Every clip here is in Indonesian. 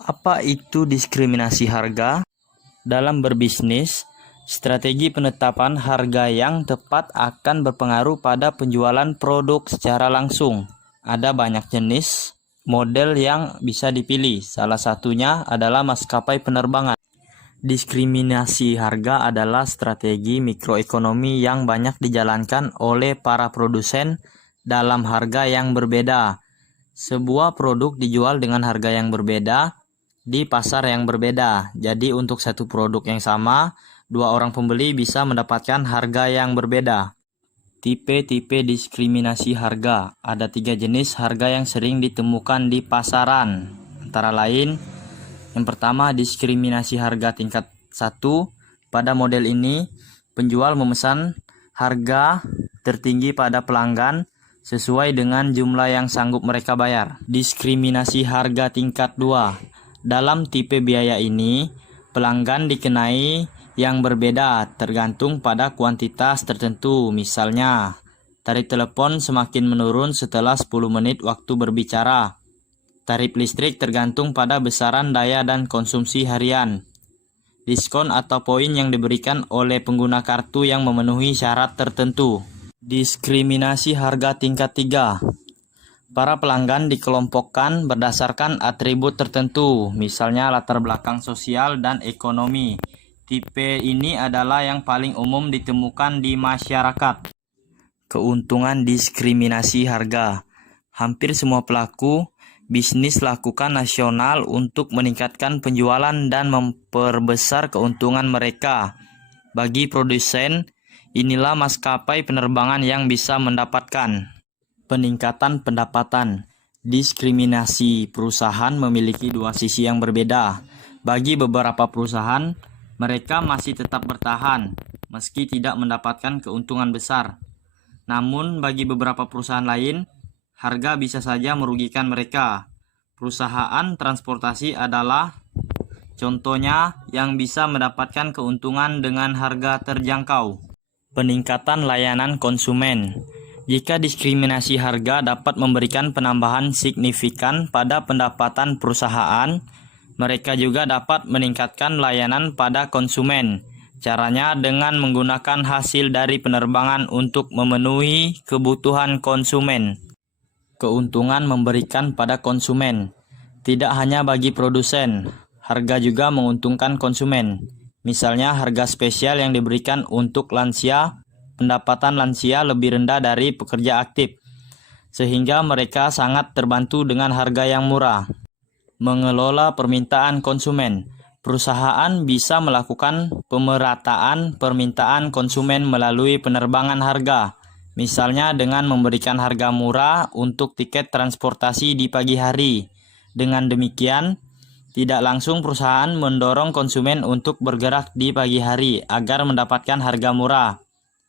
Apa itu diskriminasi harga? Dalam berbisnis, strategi penetapan harga yang tepat akan berpengaruh pada penjualan produk secara langsung. Ada banyak jenis model yang bisa dipilih. Salah satunya adalah maskapai penerbangan. Diskriminasi harga adalah strategi mikroekonomi yang banyak dijalankan oleh para produsen dalam harga yang berbeda. Sebuah produk dijual dengan harga yang berbeda di pasar yang berbeda. Jadi untuk satu produk yang sama, dua orang pembeli bisa mendapatkan harga yang berbeda. Tipe-tipe diskriminasi harga. Ada 3 jenis harga yang sering ditemukan di pasaran. Antara lain, yang pertama diskriminasi harga tingkat 1. Pada model ini, penjual memesan harga tertinggi pada pelanggan sesuai dengan jumlah yang sanggup mereka bayar. Diskriminasi harga tingkat 2. Dalam tipe biaya ini, pelanggan dikenai yang berbeda tergantung pada kuantitas tertentu. Misalnya, tarif telepon semakin menurun setelah 10 menit waktu berbicara. Tarif listrik tergantung pada besaran daya dan konsumsi harian. Diskon atau poin yang diberikan oleh pengguna kartu yang memenuhi syarat tertentu. Diskriminasi harga tingkat 3. Para pelanggan dikelompokkan berdasarkan atribut tertentu, misalnya latar belakang sosial dan ekonomi. Tipe ini adalah yang paling umum ditemukan di masyarakat. Keuntungan diskriminasi harga. Hampir semua pelaku bisnis lakukan nasional untuk meningkatkan penjualan dan memperbesar keuntungan mereka. Bagi produsen, inilah maskapai penerbangan yang bisa mendapatkan peningkatan pendapatan. Diskriminasi perusahaan memiliki dua sisi yang berbeda. Bagi beberapa perusahaan, mereka masih tetap bertahan meski tidak mendapatkan keuntungan besar. Namun bagi beberapa perusahaan lain, harga bisa saja merugikan mereka. Perusahaan transportasi adalah contohnya yang bisa mendapatkan keuntungan dengan harga terjangkau. Peningkatan layanan konsumen. Jika diskriminasi harga dapat memberikan penambahan signifikan pada pendapatan perusahaan, mereka juga dapat meningkatkan layanan pada konsumen. Caranya dengan menggunakan hasil dari penerbangan untuk memenuhi kebutuhan konsumen. Keuntungan memberikan pada konsumen. Tidak hanya bagi produsen, harga juga menguntungkan konsumen. Misalnya harga spesial yang diberikan untuk lansia, pendapatan lansia lebih rendah dari pekerja aktif, sehingga mereka sangat terbantu dengan harga yang murah. Mengelola permintaan konsumen. Perusahaan bisa melakukan pemerataan permintaan konsumen melalui penerbangan harga. Misalnya dengan memberikan harga murah untuk tiket transportasi di pagi hari. Dengan demikian, tidak langsung perusahaan mendorong konsumen untuk bergerak di pagi hari agar mendapatkan harga murah.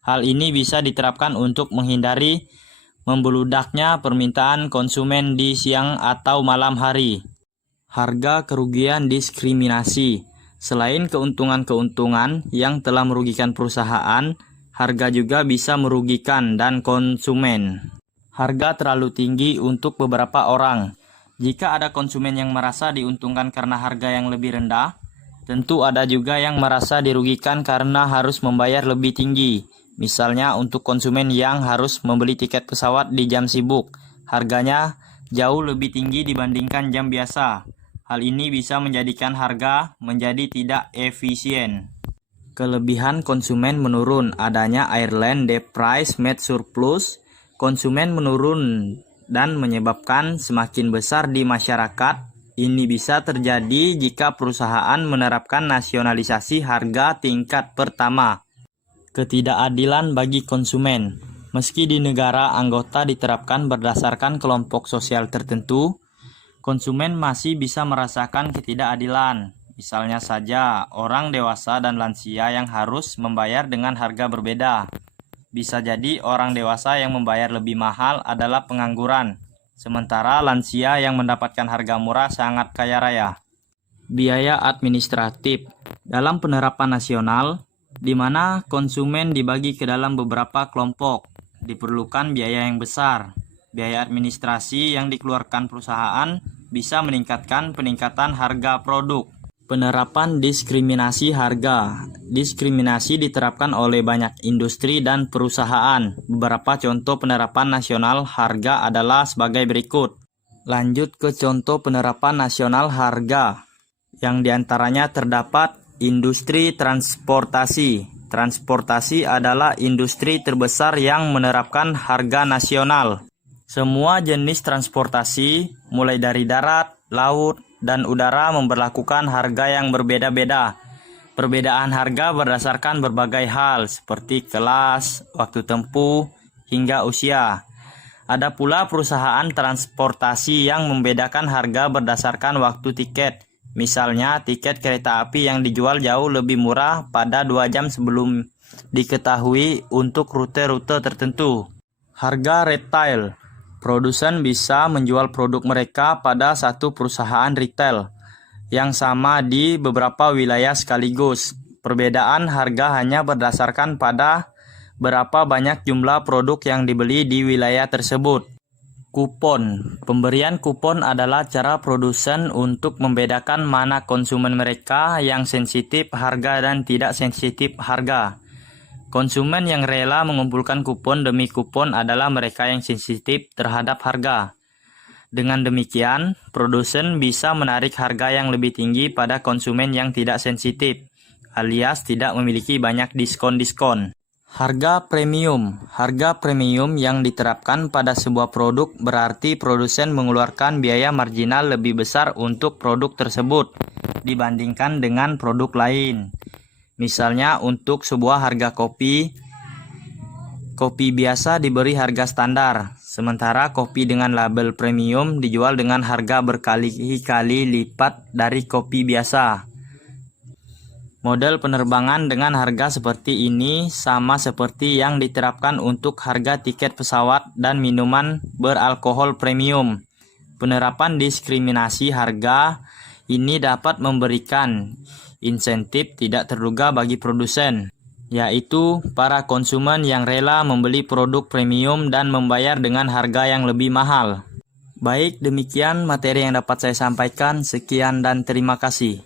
Hal ini bisa diterapkan untuk menghindari membeludaknya permintaan konsumen di siang atau malam hari. Harga kerugian diskriminasi. Selain keuntungan-keuntungan yang telah merugikan perusahaan, harga juga bisa merugikan dan konsumen. Harga terlalu tinggi untuk beberapa orang. Jika ada konsumen yang merasa diuntungkan karena harga yang lebih rendah, tentu ada juga yang merasa dirugikan karena harus membayar lebih tinggi. Misalnya untuk konsumen yang harus membeli tiket pesawat di jam sibuk, harganya jauh lebih tinggi dibandingkan jam biasa. Hal ini bisa menjadikan harga menjadi tidak efisien. Kelebihan konsumen menurun. Adanya airline debt price match surplus, konsumen menurun dan menyebabkan semakin besar di masyarakat. Ini bisa terjadi jika perusahaan menerapkan nasionalisasi harga tingkat pertama. Ketidakadilan bagi konsumen. Meski di negara anggota diterapkan berdasarkan kelompok sosial tertentu, konsumen masih bisa merasakan ketidakadilan. Misalnya saja, orang dewasa dan lansia yang harus membayar dengan harga berbeda. Bisa jadi orang dewasa yang membayar lebih mahal adalah pengangguran, sementara lansia yang mendapatkan harga murah sangat kaya raya. Biaya administratif. Dalam penerapan nasional, di mana konsumen dibagi ke dalam beberapa kelompok, diperlukan biaya yang besar. Biaya administrasi yang dikeluarkan perusahaan bisa meningkatkan peningkatan harga produk. Penerapan diskriminasi harga. Diskriminasi diterapkan oleh banyak industri dan perusahaan. Beberapa contoh penerapan nasional harga adalah sebagai berikut. Lanjut ke contoh penerapan nasional harga. Yang diantaranya terdapat industri transportasi. Transportasi adalah industri terbesar yang menerapkan harga nasional. Semua jenis transportasi, mulai dari darat, laut, dan udara memberlakukan harga yang berbeda-beda. Perbedaan harga berdasarkan berbagai hal seperti kelas, waktu tempuh, hingga usia. Ada pula perusahaan transportasi yang membedakan harga berdasarkan waktu tiket. Misalnya, tiket kereta api yang dijual jauh lebih murah pada 2 jam sebelum diketahui untuk rute-rute tertentu. Harga retail. Produsen bisa menjual produk mereka pada satu perusahaan retail yang sama di beberapa wilayah sekaligus. Perbedaan harga hanya berdasarkan pada berapa banyak jumlah produk yang dibeli di wilayah tersebut. Kupon. Pemberian kupon adalah cara produsen untuk membedakan mana konsumen mereka yang sensitif harga dan tidak sensitif harga. Konsumen yang rela mengumpulkan kupon demi kupon adalah mereka yang sensitif terhadap harga. Dengan demikian, produsen bisa menarik harga yang lebih tinggi pada konsumen yang tidak sensitif, alias tidak memiliki banyak diskon-diskon. Harga premium. Harga premium yang diterapkan pada sebuah produk berarti produsen mengeluarkan biaya marginal lebih besar untuk produk tersebut dibandingkan dengan produk lain. Misalnya untuk sebuah harga kopi biasa diberi harga standar, sementara kopi dengan label premium dijual dengan harga berkali-kali lipat dari kopi biasa. Model penerbangan dengan harga seperti ini sama seperti yang diterapkan untuk harga tiket pesawat dan minuman beralkohol premium. Penerapan diskriminasi harga ini dapat memberikan insentif tidak terduga bagi produsen, yaitu para konsumen yang rela membeli produk premium dan membayar dengan harga yang lebih mahal. Baik, demikian materi yang dapat saya sampaikan. Sekian dan terima kasih.